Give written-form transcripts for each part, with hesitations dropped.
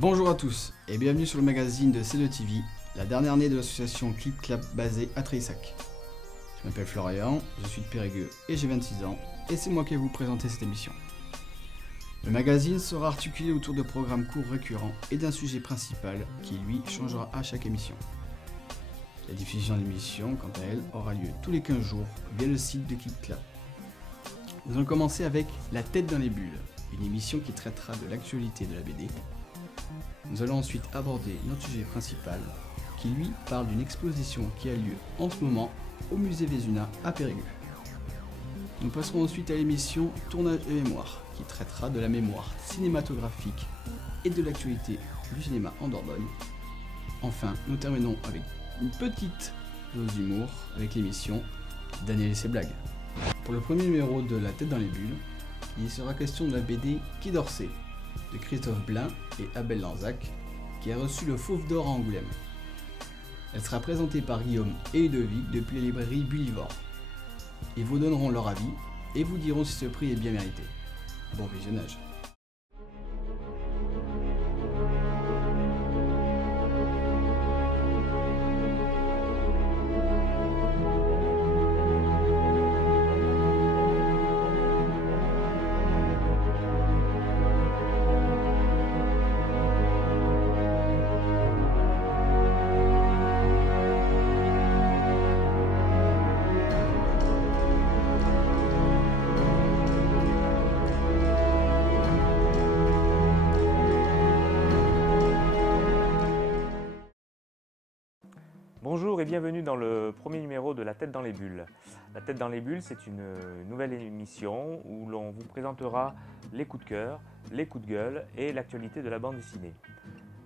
Bonjour à tous et bienvenue sur le magazine de C2TV, la dernière année de l'association Clip Clap basée à Treissac. Je m'appelle Florian, je suis de Périgueux et j'ai 26 ans et c'est moi qui vais vous présenter cette émission. Le magazine sera articulé autour de programmes courts récurrents et d'un sujet principal qui lui changera à chaque émission. La diffusion de l'émission, quant à elle, aura lieu tous les 15 jours via le site de Clip Clap. Nous allons commencer avec La tête dans les bulles, une émission qui traitera de l'actualité de la BD. Nous allons ensuite aborder notre sujet principal, qui lui parle d'une exposition qui a lieu en ce moment au musée Vézuna à Périgueux. Nous passerons ensuite à l'émission Tournage et mémoire, qui traitera de la mémoire cinématographique et de l'actualité du cinéma en Dordogne. Enfin, nous terminons avec une petite dose d'humour avec l'émission Daniel et ses blagues. Pour le premier numéro de La tête dans les bulles, il sera question de la BD Quai d'Orsay de Christophe Blain et Abel Lanzac, qui a reçu le Fauve d'Or à Angoulême. Elle sera présentée par Guillaume et Ludovic depuis la librairie Bullivore. Ils vous donneront leur avis et vous diront si ce prix est bien mérité. Bon visionnage. Bonjour et bienvenue dans le premier numéro de La tête dans les bulles. La tête dans les bulles, c'est une nouvelle émission où l'on vous présentera les coups de cœur, les coups de gueule et l'actualité de la bande dessinée.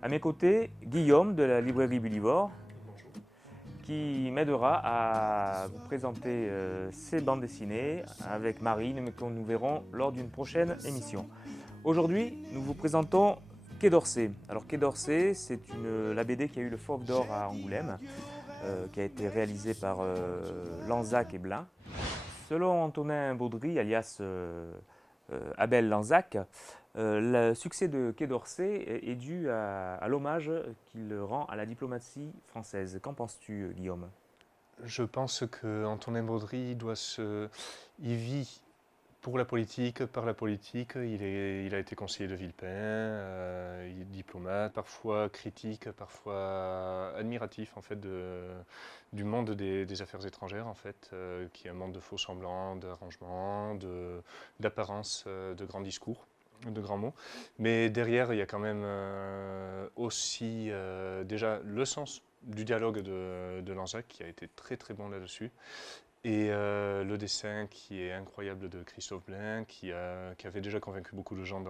À mes côtés, Guillaume de la librairie Bullivore, qui m'aidera à vous présenter ces bandes dessinées avec Marine, que nous verrons lors d'une prochaine émission. Aujourd'hui, nous vous présentons Quai d'Orsay. Alors Quai d'Orsay, c'est la BD qui a eu le Fauve d'Or à Angoulême, qui a été réalisée par Lanzac et Blain. Selon Antonin Baudry, alias Abel Lanzac, le succès de Quai d'Orsay est dû à l'hommage qu'il rend à la diplomatie française. Qu'en penses-tu, Guillaume? Je pense qu'Antonin Baudry il vit pour la politique, par la politique. Il a été conseiller de Villepin, il est diplomate, parfois critique, parfois admiratif en fait du monde des affaires étrangères en fait, qui est un monde de faux semblants, d'arrangements, d'apparence, de grands discours, de grands mots. Mais derrière, il y a quand même aussi déjà le sens du dialogue de Lanzac qui a été très très bon là-dessus. Et le dessin qui est incroyable de Christophe Blain, qui avait déjà convaincu beaucoup de gens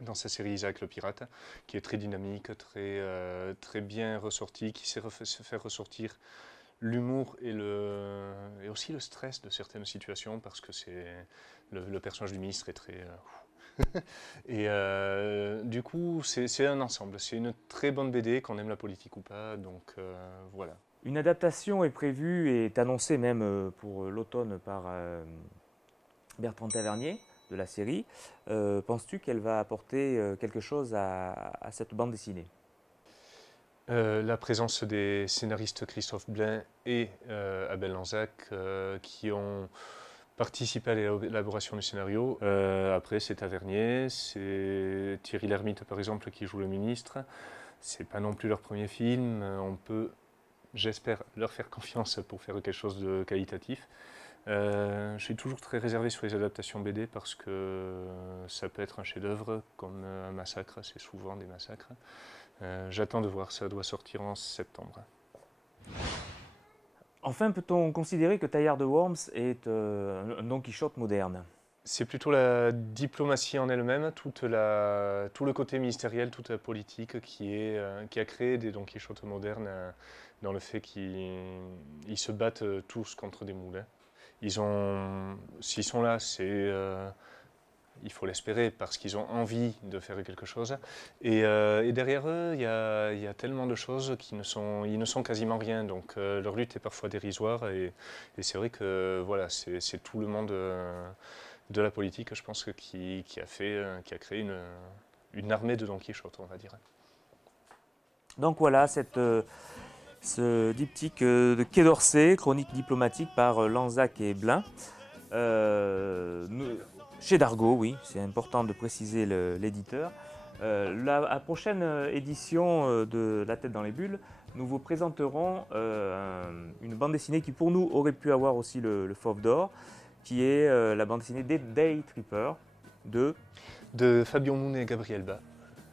dans sa série Isaac le Pirate, qui est très dynamique, très bien ressorti, qui sait faire ressortir l'humour et aussi le stress de certaines situations, parce que le personnage du ministre est très... Et du coup, c'est un ensemble, c'est une très bonne BD, qu'on aime la politique ou pas, donc voilà. Une adaptation est prévue et est annoncée même pour l'automne par Bertrand Tavernier de la série. Penses-tu qu'elle va apporter quelque chose à cette bande dessinée? La présence des scénaristes Christophe Blain et Abel Lanzac qui ont participé à l'élaboration du scénario. Après, c'est Tavernier, c'est Thierry Lhermitte par exemple qui joue le ministre. C'est pas non plus leur premier film. On peut, j'espère, leur faire confiance pour faire quelque chose de qualitatif. Je suis toujours très réservé sur les adaptations BD parce que ça peut être un chef-d'œuvre comme un massacre, c'est souvent des massacres. J'attends de voir, ça doit sortir en septembre. Enfin, peut-on considérer que Teilhard de Worms est un Don Quichotte moderne? C'est plutôt la diplomatie en elle-même, tout le côté ministériel, toute la politique qui a créé des Don Quichotte modernes dans le fait qu'ils se battent tous contre des moulins. S'ils sont là, il faut l'espérer parce qu'ils ont envie de faire quelque chose. Et derrière eux, il y a tellement de choses ils ne sont quasiment rien. Donc leur lutte est parfois dérisoire. Et c'est vrai que voilà, c'est tout le monde de la politique, je pense, qui a créé une armée de Don Quichotte, on va dire. Donc voilà ce diptyque de Quai d'Orsay, chronique diplomatique par Lanzac et Blin. Chez Dargaud, oui, c'est important de préciser l'éditeur. La prochaine édition de La tête dans les bulles, nous vous présenterons une bande dessinée qui pour nous aurait pu avoir aussi le Fauve d'Or, qui est la bande dessinée des Day Trippers de Fabien Moon et Gabriel Bas,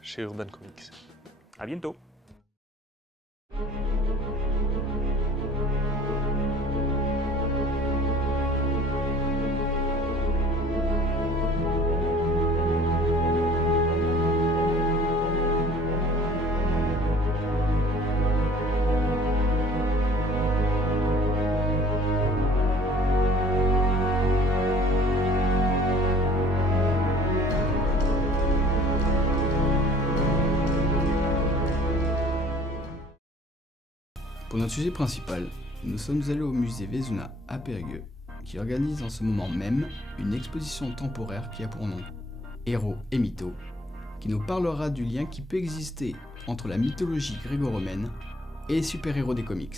chez Urban Comics. À bientôt. Pour notre sujet principal, nous sommes allés au musée Vezuna à Périgueux, qui organise en ce moment même une exposition temporaire qui a pour nom Héros et mythos, qui nous parlera du lien qui peut exister entre la mythologie gréco-romaine et les super-héros des comics.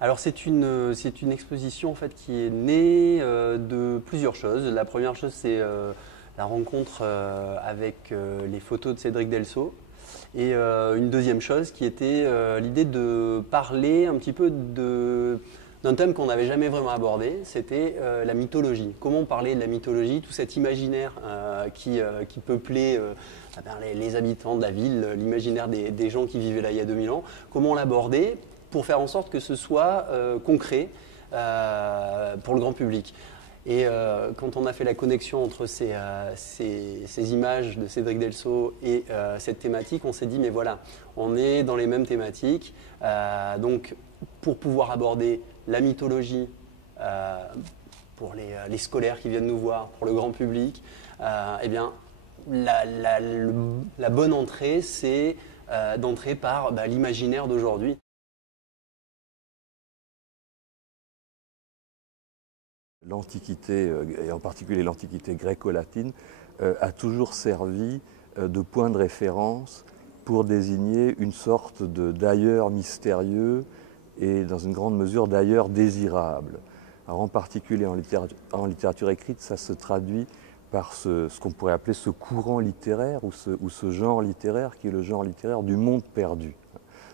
Alors c'est une exposition en fait qui est née de plusieurs choses. La première chose c'est la rencontre avec les photos de Cédric Delceau et une deuxième chose qui était l'idée de parler un petit peu d'un thème qu'on n'avait jamais vraiment abordé, c'était la mythologie. Comment parler de la mythologie, tout cet imaginaire qui peuplait les habitants de la ville, l'imaginaire des gens qui vivaient là il y a 2000 ans, comment l'aborder pour faire en sorte que ce soit concret pour le grand public. Et quand on a fait la connexion entre ces images de Cédric Delceau et cette thématique, on s'est dit, mais voilà, on est dans les mêmes thématiques. Donc, pour pouvoir aborder la mythologie pour les scolaires qui viennent nous voir, pour le grand public, eh bien, la bonne entrée, c'est d'entrer par l'imaginaire d'aujourd'hui. L'Antiquité, et en particulier l'Antiquité gréco-latine, a toujours servi de point de référence pour désigner une sorte d'ailleurs mystérieux et dans une grande mesure d'ailleurs désirable. Alors en particulier en littérature écrite, ça se traduit par ce qu'on pourrait appeler ce courant littéraire ou ce genre littéraire qui est le genre littéraire du monde perdu.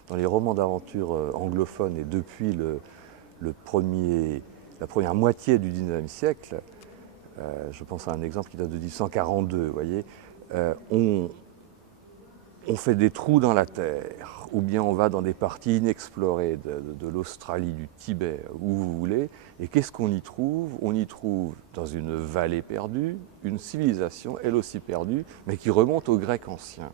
Dans les romans d'aventure anglophones et depuis la première moitié du XIXe siècle, je pense à un exemple qui date de 1842, vous voyez, on fait des trous dans la terre, ou bien on va dans des parties inexplorées de l'Australie, du Tibet, où vous voulez, et qu'est-ce qu'on y trouve? On y trouve dans une vallée perdue, une civilisation, elle aussi perdue, mais qui remonte aux Grecs anciens.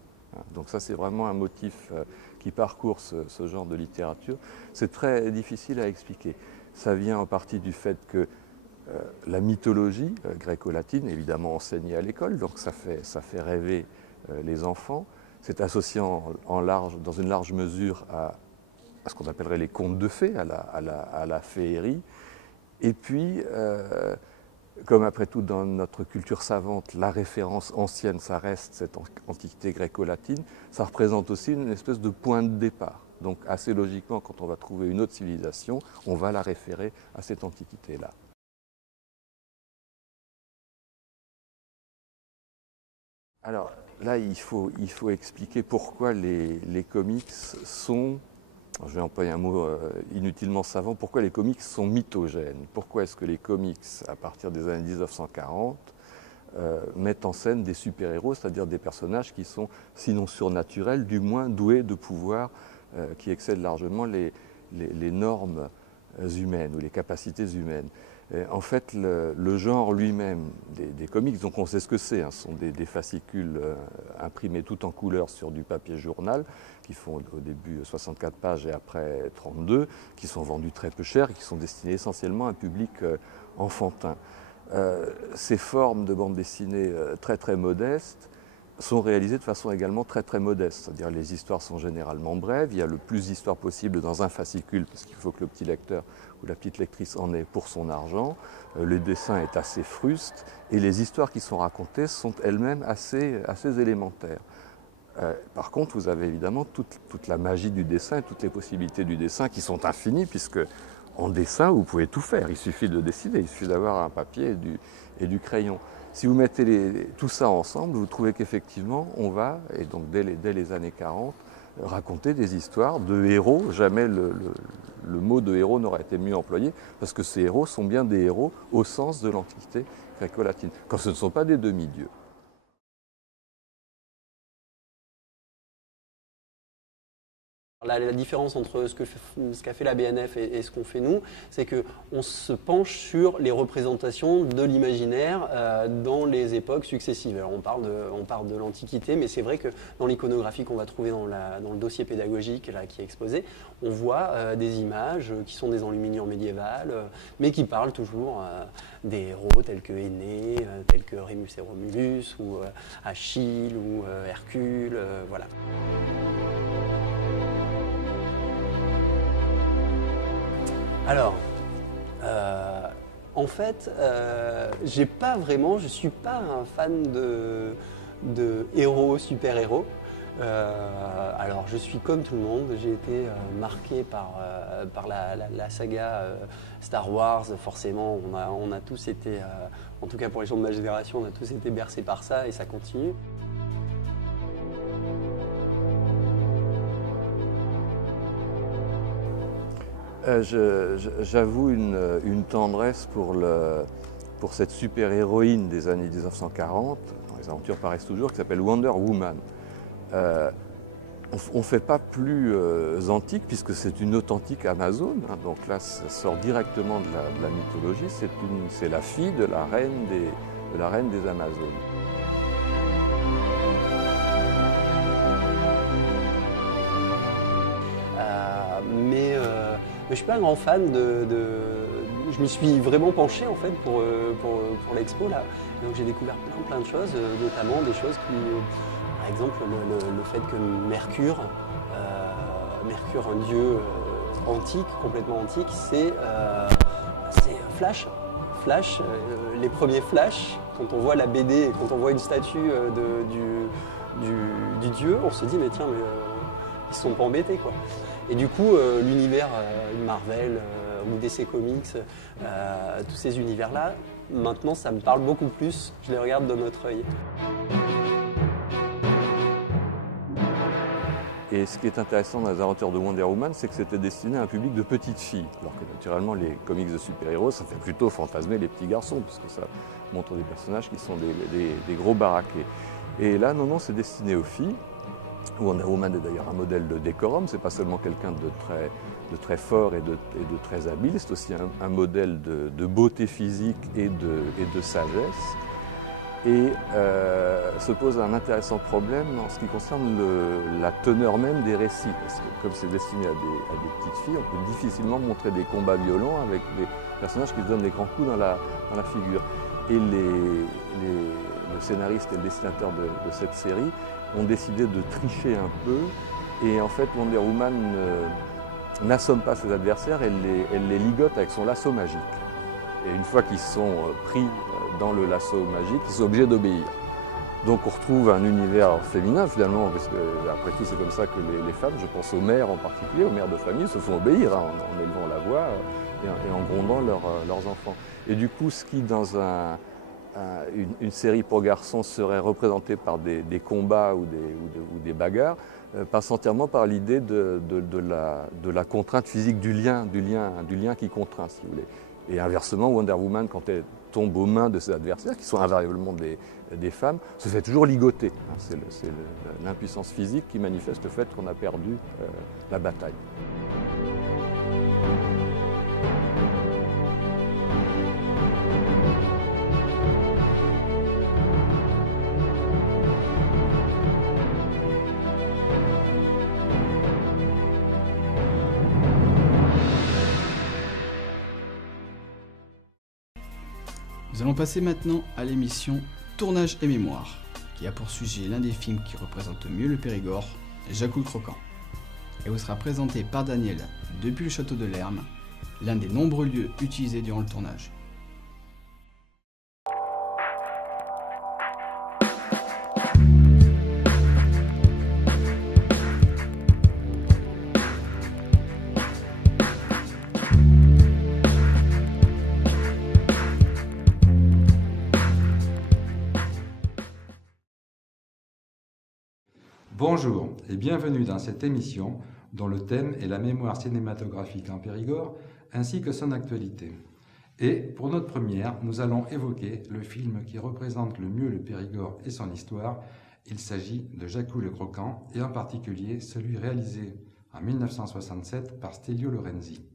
Donc ça c'est vraiment un motif qui parcourt ce genre de littérature. C'est très difficile à expliquer. Ça vient en partie du fait que la mythologie gréco-latine, évidemment enseignée à l'école, donc ça fait rêver les enfants. C'est associé dans une large mesure à ce qu'on appellerait les contes de fées, à la féerie. Et puis, comme après tout dans notre culture savante, la référence ancienne, ça reste cette antiquité gréco-latine, ça représente aussi une espèce de point de départ. Donc assez logiquement, quand on va trouver une autre civilisation, on va la référer à cette antiquité-là. Alors là, il faut expliquer pourquoi les comics sont je vais employer un mot inutilement savant, pourquoi les comics sont mythogènes? Pourquoi est-ce que les comics, à partir des années 1940, mettent en scène des super-héros, c'est-à-dire des personnages qui sont, sinon surnaturels, du moins doués de pouvoirs qui excèdent largement les normes humaines ou les capacités humaines. En fait, le genre lui-même des comics, donc on sait ce que c'est, hein, ce sont des fascicules imprimés tout en couleur sur du papier journal, qui font au début 64 pages et après 32, qui sont vendus très peu cher et qui sont destinés essentiellement à un public enfantin. Ces formes de bande dessinée très très modestes sont réalisées de façon également très très modeste, c'est-à-dire les histoires sont généralement brèves, il y a le plus d'histoires possible dans un fascicule parce qu'il faut que le petit lecteur ou la petite lectrice en ait pour son argent, le dessin est assez fruste et les histoires qui sont racontées sont elles-mêmes assez élémentaires. Par contre, vous avez évidemment toute la magie du dessin et toutes les possibilités du dessin qui sont infinies puisque en dessin, vous pouvez tout faire, il suffit de dessiner, il suffit d'avoir un papier et du crayon. Si vous mettez tout ça ensemble, vous trouvez qu'effectivement, on va, et donc dès les années 40, raconter des histoires de héros. Jamais le mot de héros n'aurait été mieux employé, parce que ces héros sont bien des héros au sens de l'Antiquité gréco-latine, quand ce ne sont pas des demi-dieux. La différence entre ce qu'a fait la BNF et ce qu'on fait nous, c'est qu'on se penche sur les représentations de l'imaginaire dans les époques successives. Alors on parle de l'Antiquité, mais c'est vrai que dans l'iconographie qu'on va trouver dans le dossier pédagogique là, qui est exposé, on voit des images qui sont des enluminures médiévales, mais qui parlent toujours des héros tels que Énée, tels que Rémus et Romulus, ou Achille, ou Hercule, voilà. Alors, en fait, je suis pas un fan de héros, super-héros. Alors, je suis comme tout le monde, j'ai été marqué par la saga Star Wars. Forcément, on a tous été, en tout cas pour les gens de ma génération, on a tous été bercés par ça et ça continue. J'avoue une tendresse pour cette super-héroïne des années 1940, dans les aventures paraissent toujours, qui s'appelle Wonder Woman. On ne fait pas plus antique puisque c'est une authentique Amazone, hein, donc là ça sort directement de la mythologie, c'est la fille de la reine des Amazones. Mais je ne suis pas un grand fan Je me suis vraiment penché en fait pour l'expo là. Donc j'ai découvert plein de choses, notamment des choses qui, par exemple, le fait que Mercure, un dieu antique, complètement antique, c'est Flash. Flash, les premiers Flash, quand on voit la BD et quand on voit une statue du dieu, on se dit mais tiens, ils se sont pas embêtés quoi. Et du coup, l'univers Marvel ou DC Comics, tous ces univers-là, maintenant ça me parle beaucoup plus, je les regarde d'un autre œil. Et ce qui est intéressant dans les aventures de Wonder Woman, c'est que c'était destiné à un public de petites filles. Alors que naturellement, les comics de super-héros, ça fait plutôt fantasmer les petits garçons, puisque ça montre des personnages qui sont des gros baraqués. Et là, non, c'est destiné aux filles. Wonder Woman est d'ailleurs un modèle de décorum, c'est pas seulement quelqu'un de très fort et de très habile, c'est aussi un modèle de beauté physique et de sagesse. Et se pose un intéressant problème en ce qui concerne la teneur même des récits, parce que comme c'est destiné à des petites filles, on peut difficilement montrer des combats violents avec des personnages qui se donnent des grands coups dans la figure. Et le scénariste et le dessinateur de cette série ont décidé de tricher un peu, et en fait Wonder Woman n'assomme pas ses adversaires, elle les ligote avec son lasso magique. Et une fois qu'ils sont pris dans le lasso magique, ils sont obligés d'obéir. Donc on retrouve un univers féminin finalement, parce que après tout c'est comme ça que les femmes, je pense aux mères en particulier, aux mères de famille, se font obéir hein, en élevant la voix et en grondant leurs enfants. Et du coup, ce qui dans un une série pour garçons serait représentée par des combats ou des bagarres, passe entièrement par l'idée de la contrainte physique du lien qui contraint, si vous voulez. Et inversement, Wonder Woman, quand elle tombe aux mains de ses adversaires, qui sont invariablement des femmes, se fait toujours ligoter. C'est l'impuissance physique qui manifeste le fait qu'on a perdu la bataille. Nous allons passer maintenant à l'émission Tournage et Mémoire, qui a pour sujet l'un des films qui représente mieux le Périgord, Jacques le Croquant, et vous sera présenté par Daniel depuis le château de Lerme, l'un des nombreux lieux utilisés durant le tournage. Bonjour et bienvenue dans cette émission dont le thème est la mémoire cinématographique en Périgord ainsi que son actualité. Et pour notre première, nous allons évoquer le film qui représente le mieux le Périgord et son histoire. Il s'agit de Jacques le Croquant et en particulier celui réalisé en 1967 par Stelio Lorenzi.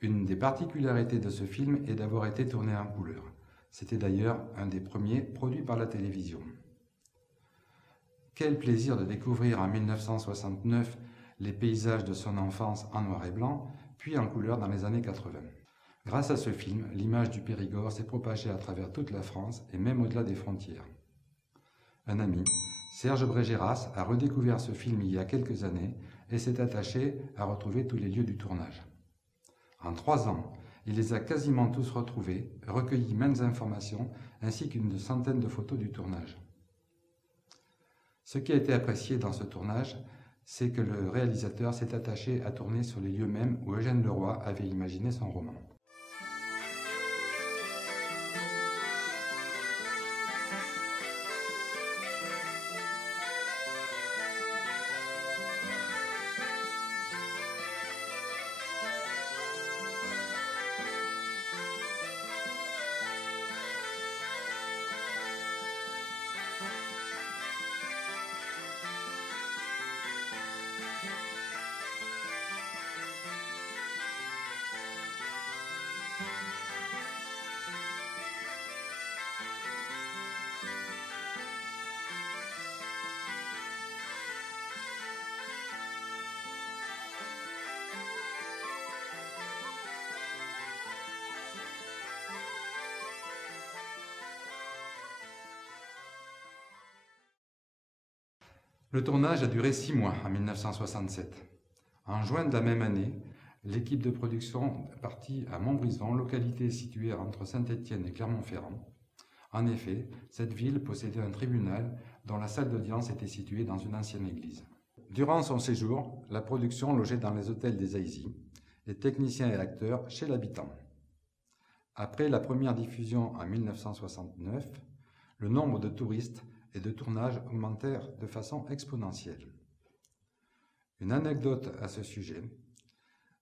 Une des particularités de ce film est d'avoir été tourné en couleur. C'était d'ailleurs un des premiers produits par la télévision. Quel plaisir de découvrir en 1969 les paysages de son enfance en noir et blanc, puis en couleur dans les années 80. Grâce à ce film, l'image du Périgord s'est propagée à travers toute la France et même au-delà des frontières. Un ami, Serge Brégéras, a redécouvert ce film il y a quelques années et s'est attaché à retrouver tous les lieux du tournage. En 3 ans, il les a quasiment tous retrouvés, recueilli maintes informations ainsi qu'une centaine de photos du tournage. Ce qui a été apprécié dans ce tournage, c'est que le réalisateur s'est attaché à tourner sur les lieux mêmes où Eugène Leroy avait imaginé son roman. Le tournage a duré 6 mois en 1967. En juin de la même année, l'équipe de production partit à Montbrison, localité située entre Saint-Étienne et Clermont-Ferrand. En effet, cette ville possédait un tribunal dont la salle d'audience était située dans une ancienne église. Durant son séjour, la production logeait dans les hôtels des Aisy, les techniciens et acteurs chez l'habitant. Après la première diffusion en 1969, le nombre de touristes et de tournages augmentèrent de façon exponentielle. Une anecdote à ce sujet,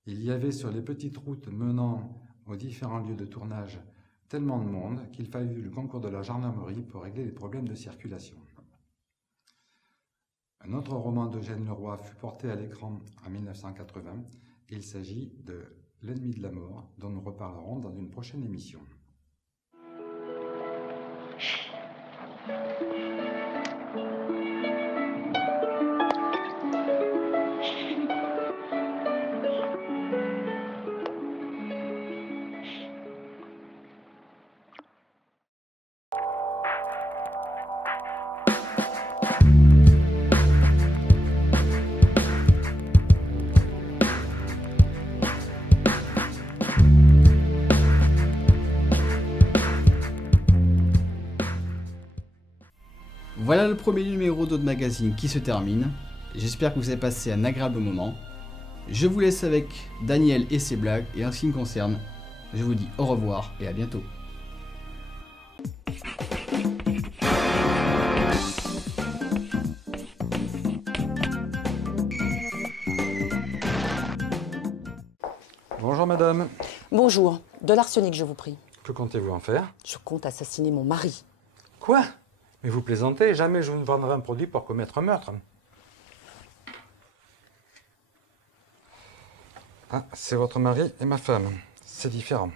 il y avait sur les petites routes menant aux différents lieux de tournage tellement de monde qu'il fallut le concours de la gendarmerie pour régler les problèmes de circulation. Un autre roman d'Eugène Leroy fut porté à l'écran en 1980. Il s'agit de L'ennemi de la mort, dont nous reparlerons dans une prochaine émission. Voilà le premier numéro d'Aude Magazine qui se termine. J'espère que vous avez passé un agréable moment. Je vous laisse avec Daniel et ses blagues, et en ce qui me concerne, je vous dis au revoir et à bientôt. Bonjour madame. Bonjour. De l'arsenic, je vous prie. Que comptez-vous en faire? Je compte assassiner mon mari. Quoi? Mais vous plaisantez, jamais je ne vendrai un produit pour commettre un meurtre. Ah, c'est votre mari et ma femme. C'est différent.